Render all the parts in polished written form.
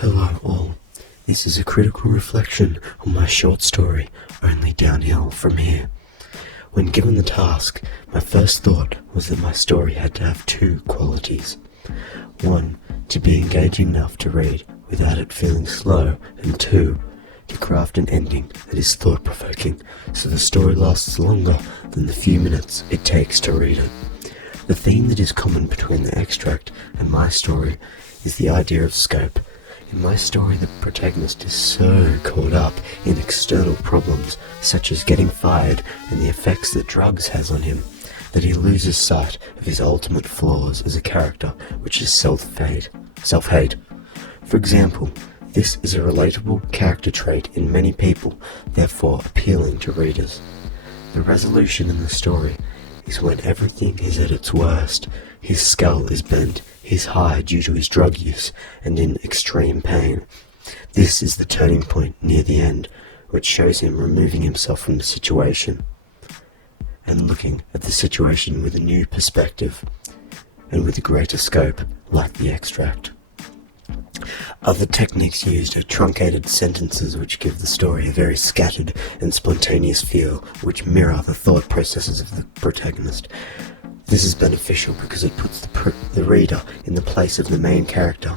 Hello all. This is a critical reflection on my short story, Only Downhill From Here. When given the task, my first thought was that my story had to have two qualities. One, to be engaging enough to read without it feeling slow, and two, to craft an ending that is thought-provoking so the story lasts longer than the few minutes it takes to read it. The theme that is common between the extract and my story is the idea of scope. In my story, the protagonist is so caught up in external problems, such as getting fired and the effects that drugs has on him, that he loses sight of his ultimate flaws as a character, which is self-hate. For example, this is a relatable character trait in many people, therefore appealing to readers. The resolution in the story is when everything is at its worst. His skull is bent, he's high due to his drug use, and in extreme pain. This is the turning point near the end, which shows him removing himself from the situation and looking at the situation with a new perspective and with a greater scope, like the extract. Other techniques used are truncated sentences which give the story a very scattered and spontaneous feel, which mirror the thought processes of the protagonist. This is beneficial because it puts the reader in the place of the main character.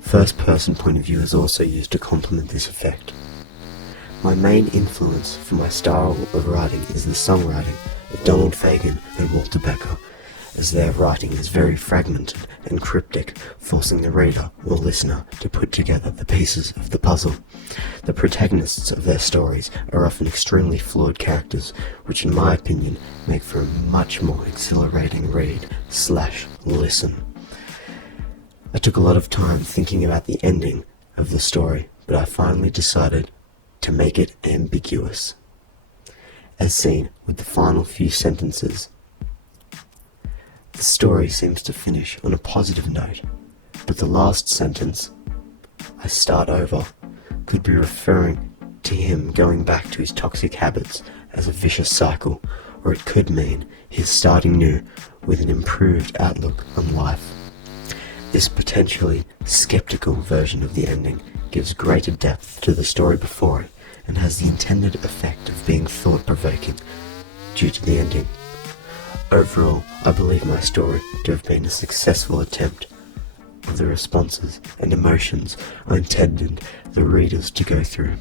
First-person point of view is also used to complement this effect. My main influence for my style of writing is the songwriting of Donald Fagen and Walter Becker, as their writing is very fragmented and cryptic, forcing the reader or listener to put together the pieces of the puzzle. The protagonists of their stories are often extremely flawed characters, which in my opinion make for a much more exhilarating read/listen. I took a lot of time thinking about the ending of the story, but I finally decided to make it ambiguous, as seen with the final few sentences. The story seems to finish on a positive note, but the last sentence, "I start over," could be referring to him going back to his toxic habits as a vicious cycle, or it could mean his starting new with an improved outlook on life. This potentially skeptical version of the ending gives greater depth to the story before it and has the intended effect of being thought-provoking due to the ending. Overall, I believe my story to have been a successful attempt of the responses and emotions I intended the readers to go through.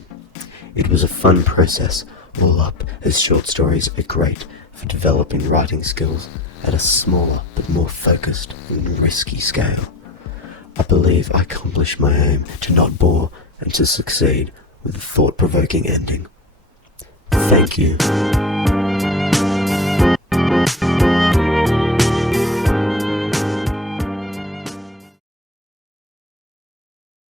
It was a fun process, all up, as short stories are great for developing writing skills at a smaller but more focused and risky scale. I believe I accomplished my aim to not bore and to succeed with a thought-provoking ending. Thank you.